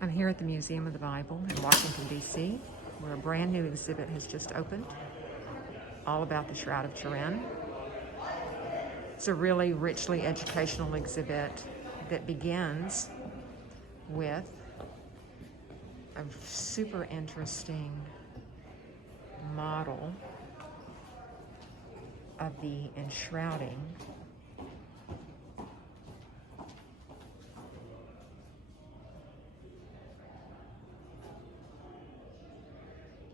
I'm here at the Museum of the Bible in Washington, D.C., where a brand new exhibit has just opened, all about the Shroud of Turin. It's a really richly educational exhibit that begins with a super interesting model of the enshrouding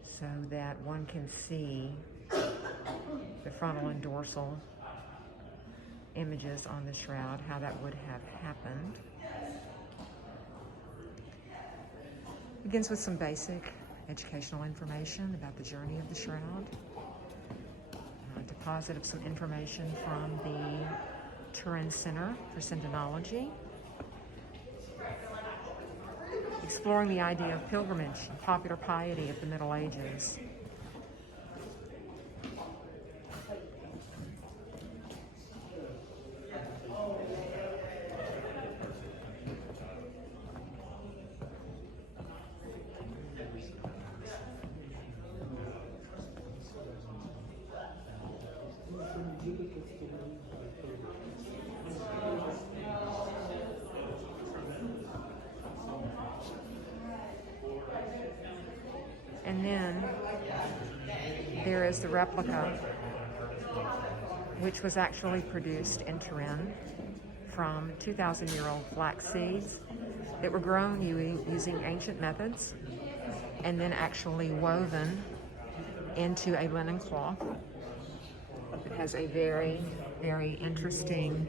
so that one can see the frontal and dorsal images on the shroud, how that would have happened. Begins with some basic educational information about the journey of the shroud, a deposit of some information from the Turin Center for Syndenology, exploring the idea of pilgrimage and popular piety of the Middle Ages. And then there is the replica, which was actually produced in Turin from 2,000-year-old flax seeds that were grown using ancient methods and then actually woven into a linen cloth. It has a very, very interesting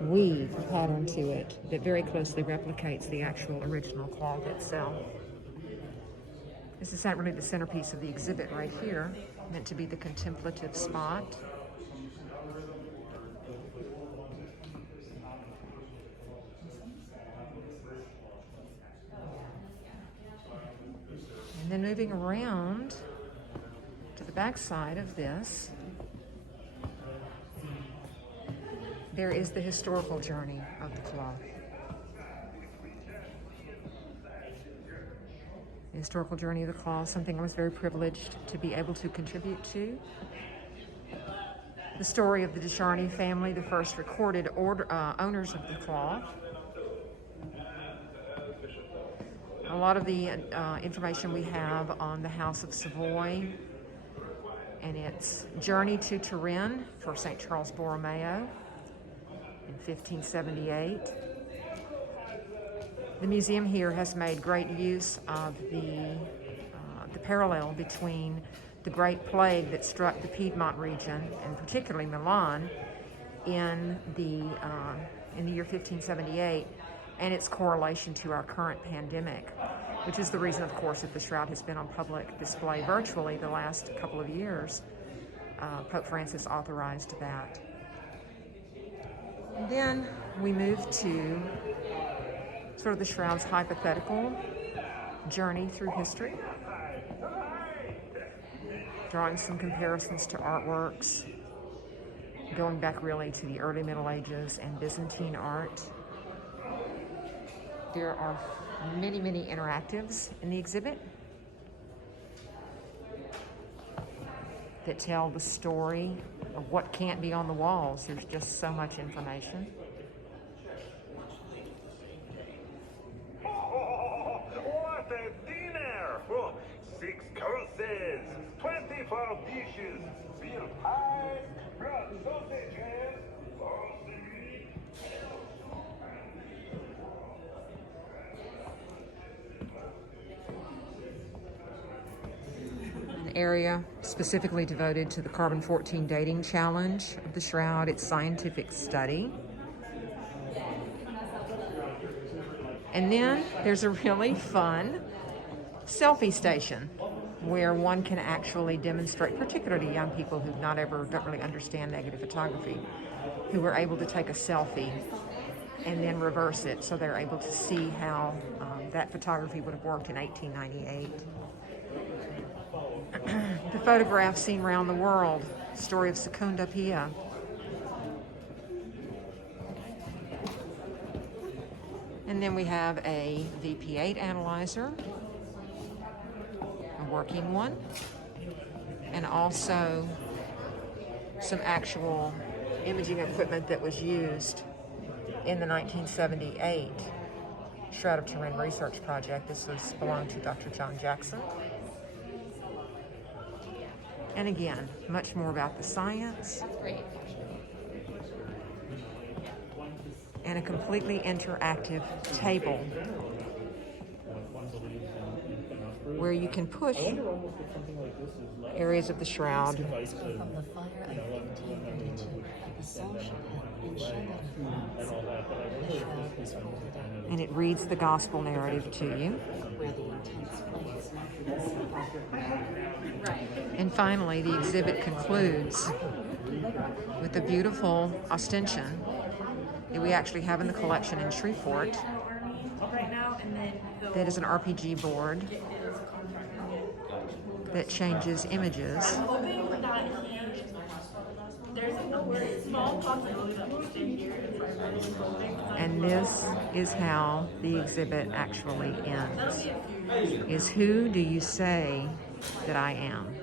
weave pattern to it that very closely replicates the actual original cloth itself. This is not really the centerpiece of the exhibit right here, meant to be the contemplative spot. And then moving around to the back side of this, there is the historical journey of the cloth. The historical journey of the cloth, something I was very privileged to be able to contribute to. The story of the Descharny family, the first recorded owners of the cloth. A lot of the information we have on the House of Savoy and its journey to Turin for St. Charles Borromeo in 1578. The museum here has made great use of the parallel between the Great Plague that struck the Piedmont region, and particularly Milan, in the year 1578, and its correlation to our current pandemic, which is the reason, of course, that the shroud has been on public display virtually the last couple of years. Pope Francis authorized that. And then we move to sort of the shroud's hypothetical journey through history, drawing some comparisons to artworks, going back really to the early Middle Ages and Byzantine art. There are many, many interactives in the exhibit that tell the story of what can't be on the walls. There's just so much information. What a dinner! 6 courses, 24 dishes, veal pie, blood sausages, An area specifically devoted to the carbon-14 dating challenge of the shroud, its scientific study. And then there's a really fun selfie station where one can actually demonstrate, particularly young people who don't really understand negative photography, who were able to take a selfie and then reverse it, so they're able to see how that photography would have worked in 1898. The photographs seen around the world, story of Secunda Pia. And then we have a VP8 analyzer, a working one, and also some actual imaging equipment that was used in the 1978 Shroud of Turin research project. This belonged to Dr. John Jackson. And again, much more about the science. That's great. And a completely interactive table where you can push areas of the shroud. From the fire of 1532, the soul should have been shielded from the shroud was folded up, And it reads the gospel narrative to you. where the intense flames. And finally, the exhibit concludes with a beautiful Ostentian that we actually have in the collection in Shreveport. That is an RPG board that changes images. And this is how the exhibit actually ends. Is who do you say that I am?